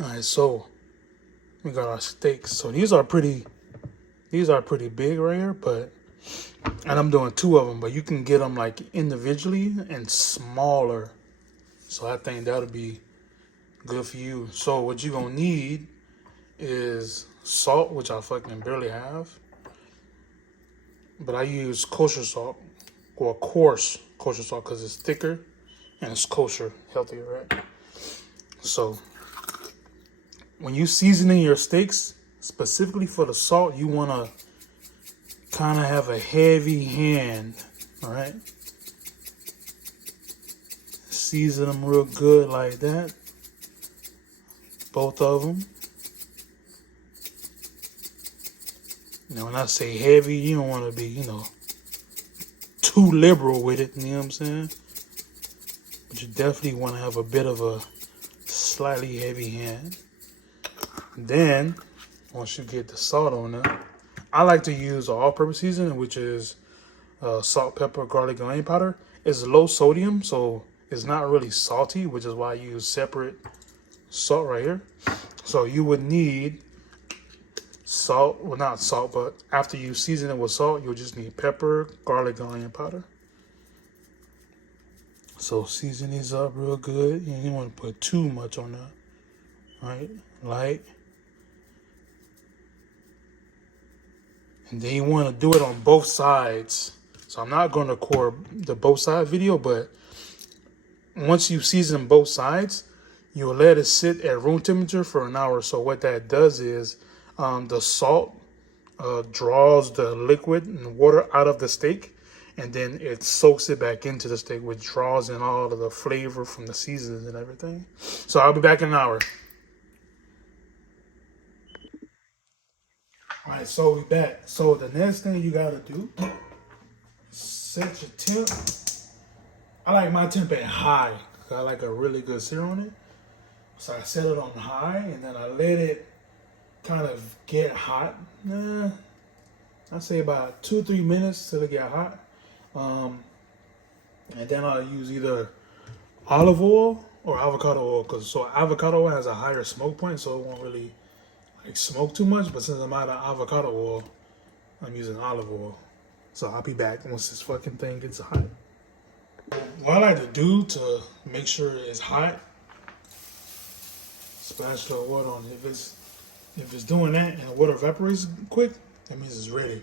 All right, so we got our steaks. So these are pretty big right here, but and I'm doing two of them, but you can get them like individually and smaller. So I think that'll be good for you. So what you gonna need is salt, which I fucking barely have, but I use kosher salt or coarse kosher salt because it's thicker and it's kosher, healthier, right? So when you seasoning your steaks, specifically for the salt, you wanna kind of have a heavy hand, all right? Season them real good like that, both of them. Now, when I say heavy, you don't want to be, too liberal with it, you know what I'm saying? But you definitely want to have a bit of a slightly heavy hand. Then, once you get the salt on there, I like to use all-purpose seasoning, which is salt, pepper, garlic, and onion powder. It's low sodium, so it's not really salty, which is why I use separate salt right here. So you would need salt, well, not salt, but after you season it with salt, you'll just need pepper, garlic, and onion powder. So season these up real good. You don't want to put too much on there, right? Light. And then you want to do it on both sides. So I'm not going to record the both side video, but once you season both sides, you'll let it sit at room temperature for an hour. So what that does is the salt draws the liquid and water out of the steak, and then it soaks it back into the steak, which draws in all of the flavor from the seasonings and everything. So I'll be back in an hour. All right, so we back. So the next thing you gotta do, set your temp. I like my temp at high. I like a really good sear on it. So I set it on high, and then I let it kind of get hot. I'd say about 2-3 minutes till it get hot. And then I'll use either olive oil or avocado oil, because avocado oil has a higher smoke point, so it won't really smoke too much. But since I'm out of avocado oil, I'm using olive oil. So I'll be back once this fucking thing gets hot. What I like to do to make sure it's hot, splash the water on it. If it's doing that and the water evaporates quick, that means it's ready.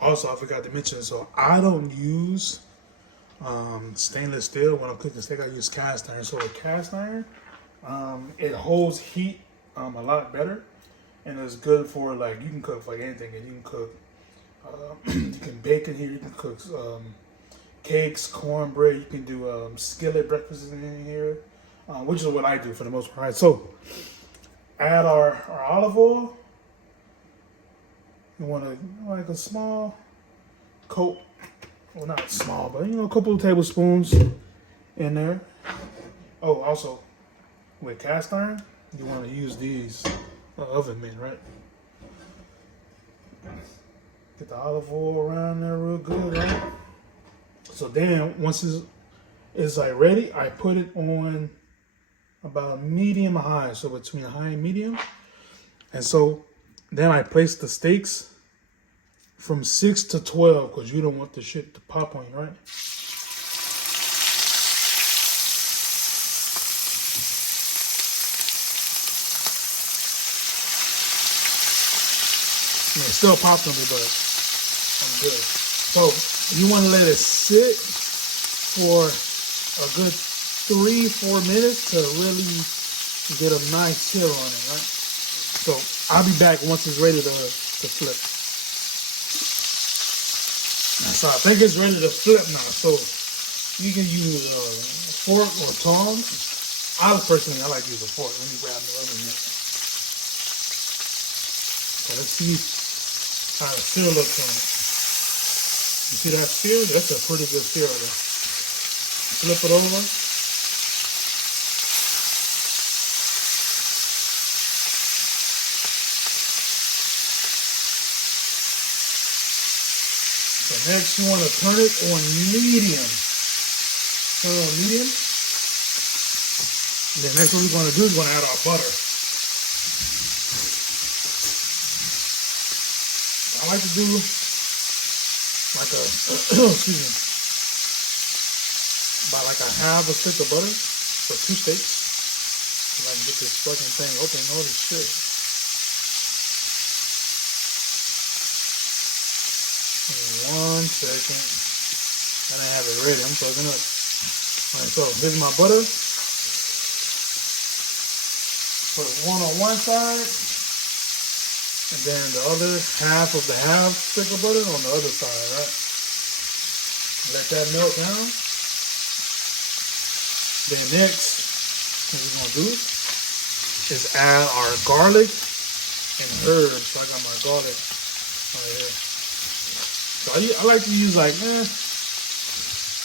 Also, I forgot to mention, so I don't use stainless steel when I'm cooking steak. I use cast iron. So with cast iron, it holds heat a lot better, and it's good for you can cook like anything. And you can cook, you can bake in here. You can cook cakes, cornbread. You can do skillet breakfasts in here, which is what I do for the most part. Right, so add our olive oil. You want a small coat, well, not small, but a couple of tablespoons in there. Oh, also with cast iron, you want to use these oven mitts, right? Get the olive oil around there real good, right? So then once it's ready, I put it on about medium high, so between high and medium. And so then I place the steaks from 6 to 12, because you don't want the shit to pop on you, right? It still popped on me, but I'm good. So you want to let it sit for a good 3-4 minutes to really get a nice sear on it, right? So I'll be back once it's ready to flip. So I think it's ready to flip now. So you can use a fork or tongs. I like to use a fork. Let me grab the other one. So let's see how the sear looks on it. You see that sear? That's a pretty good sear there. Flip it over. So next you want to turn it on medium. Turn it on medium. And then next what we're going to do is we're going to add our butter. like to do like a excuse me, about like a half a stick of butter for 2 steaks. So I can get this fucking thing open. Holy shit. One second. I didn't have it ready. I'm fucking up. Alright, so this is my butter. Put one on one side, and then the other half of the half stick of butter on the other side, right? Let that melt down. Then next, what we're gonna do is add our garlic and herbs. So I got my garlic right here. So I like to use like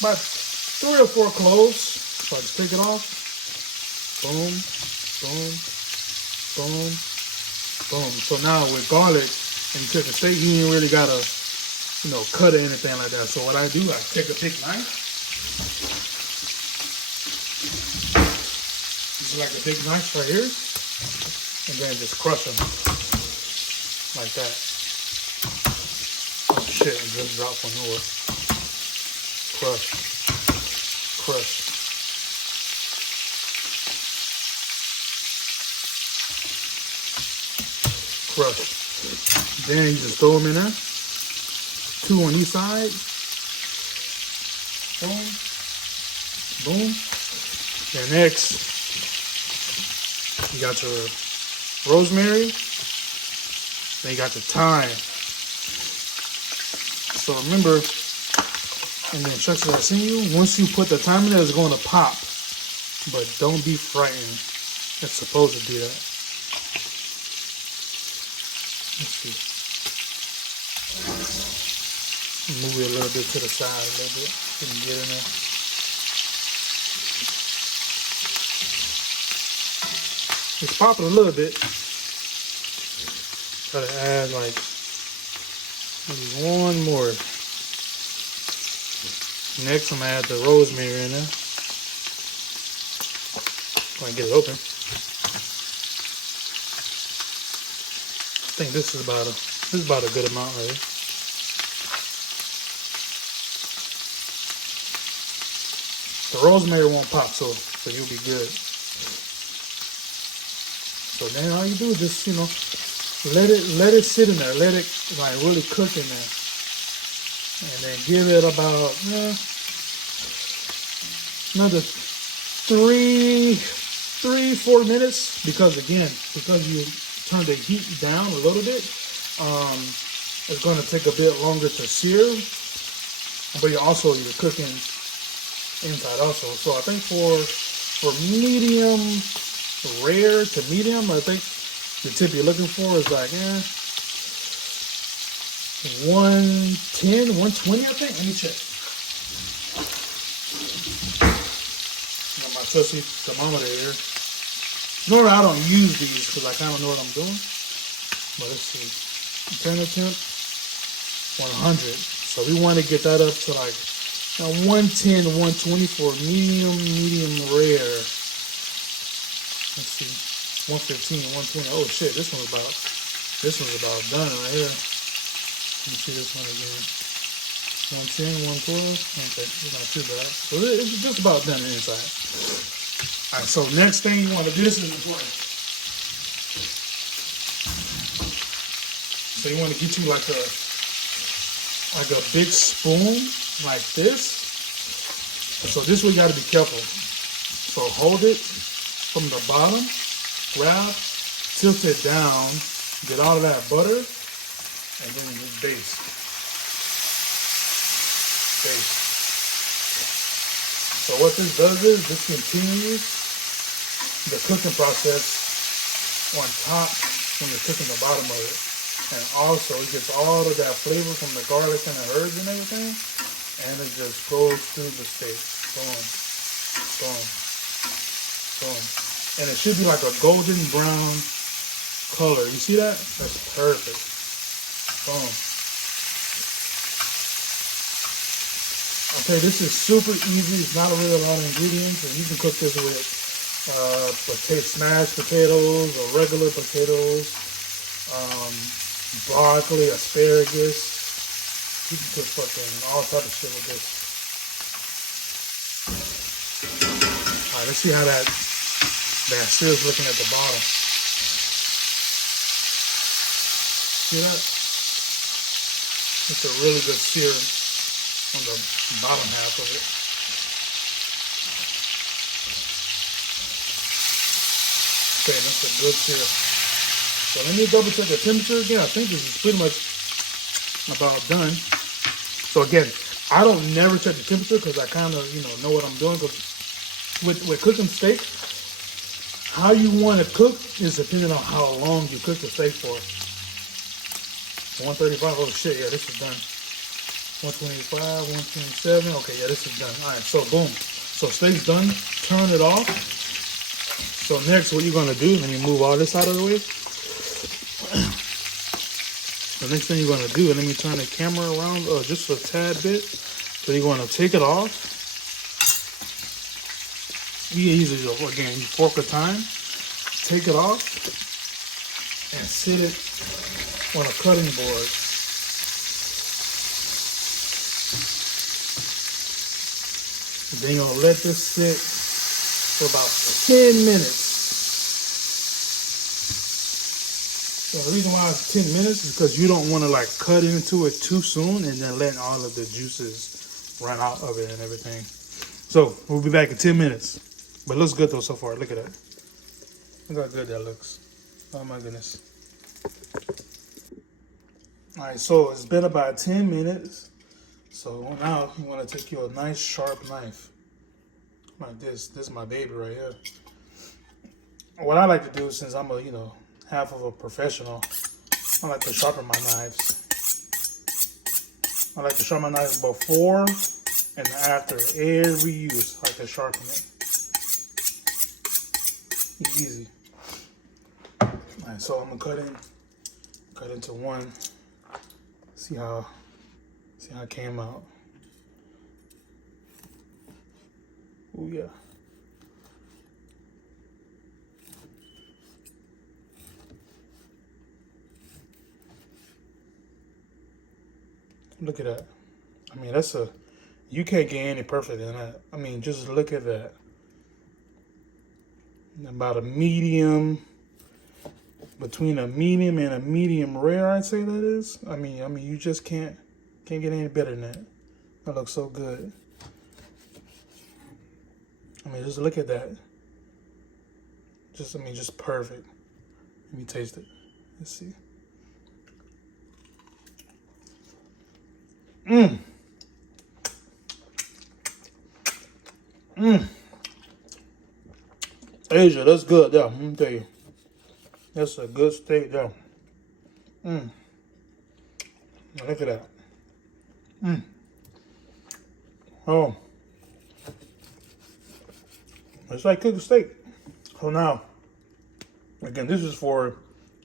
about 3 or 4 cloves. So I just take it off. Boom, boom, boom, boom. So now with garlic and you cook a steak, you ain't really gotta, cut or anything like that. So what I do, I take a big knife. Use like a big knife right here, and then just crush them like that. Oh shit! I just dropped one over. Crush, crush. Crush. Then you just throw them in there. 2 on each side. Boom. Boom. Then next, you got your rosemary. Then you got your thyme. So remember, in the instructions I sent you, once you put the thyme in there, it's going to pop. But don't be frightened. It's supposed to do that. Let's see. Move it a little bit to the side a little bit. So you can get in there. It's popping a little bit. Try to add like maybe one more. Next, I'm gonna add the rosemary in there. Go and get it open. I think this is about a good amount right here. The rosemary won't pop, so you'll be good. So then all you do is just, let it sit in there. Let it like really cook in there. And then give it about another 3-4 minutes, because you turn the heat down a little bit, it's going to take a bit longer to sear, but you're cooking inside also. So I think for medium rare to medium, I think the tip you're looking for is like 110, 120, I think. Let me check. Got my trusty thermometer here. Normally I don't use these because I kind of know what I'm doing. But let's see. Internal temp, 100. So we want to get that up to like 110, 120 for medium rare. Let's see. 115, 120. Oh shit, this one's about done right here. Let me see this one again. 110, 112. Okay, it's not too bad. So it's just about done inside. Alright, so next thing you want to do, this is important. So you want to get you like a big spoon like this. So this way you got to be careful. So hold it from the bottom, grab, tilt it down, get all of that butter, and then just baste. So what this does is this continues the cooking process on top when you're cooking the bottom of it. And also it gets all of that flavor from the garlic and the herbs and everything, and it just goes through the steak. Boom, boom, boom. And it should be like a golden brown color. You see that? That's perfect. Boom. Okay, this is super easy. It's not really a lot of ingredients, and you can cook this with smashed potatoes or regular potatoes. broccoli, asparagus. You can cook fucking all type of shit with this. Alright, let's see how that sear's looking at the bottom. See that? It's a really good sear on the bottom half of it. Okay, that's a good sear. So let me double check the temperature again. I think this is pretty much about done. So again, I don't never check the temperature because I kind of know what I'm doing. Because with cooking steak, how you want to cook is depending on how long you cook the steak for. 135. Oh shit, yeah, this is done. 125, 127. Okay, yeah, this is done. All right, so boom. So steak's done. Turn it off. So next, what you're gonna do? Let me move all this out of the way. The next thing you're gonna do, and let me turn the camera around just a tad bit. So you're gonna take it off. You easily, again, you fork a time. Take it off and sit it on a cutting board. And then you're gonna let this sit for about 10 minutes. So the reason why it's 10 minutes is because you don't want to like cut into it too soon and then letting all of the juices run out of it and everything. So we'll be back in 10 minutes. But it looks good though so far. Look at that. Look how good that looks. Oh my goodness. Alright, so it's been about 10 minutes. So now you want to take your nice sharp knife. Like this. This is my baby right here. What I like to do, since I'm a, half of a professional, I like to sharpen my knives. I like to sharpen my knives before and after every use. I like to sharpen it. Easy. Alright, so I'm gonna cut into one. See how it came out. Oh yeah. Look at that. I mean, you can't get any perfect than that. I mean, just look at that. About a medium, between a medium and a medium rare, I'd say that is. I mean, you just can't get any better than that. That looks so good. I mean, just look at that. Just perfect. Let me taste it. Let's see. Asia, that's good there. Let me tell you. That's a good steak there. Look at that. Oh. It's like cooking steak. So now, again, this is for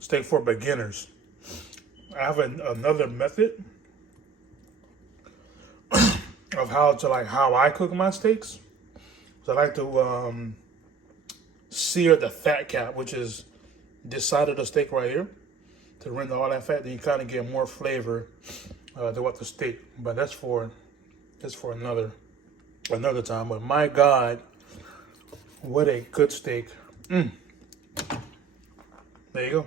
steak for beginners. I have another method of how I cook my steaks. So I like to sear the fat cap, which is this side of the steak right here, to render all that fat. Then you kind of get more flavor throughout the steak. But that's for another time. But my God, what a good steak! There you go.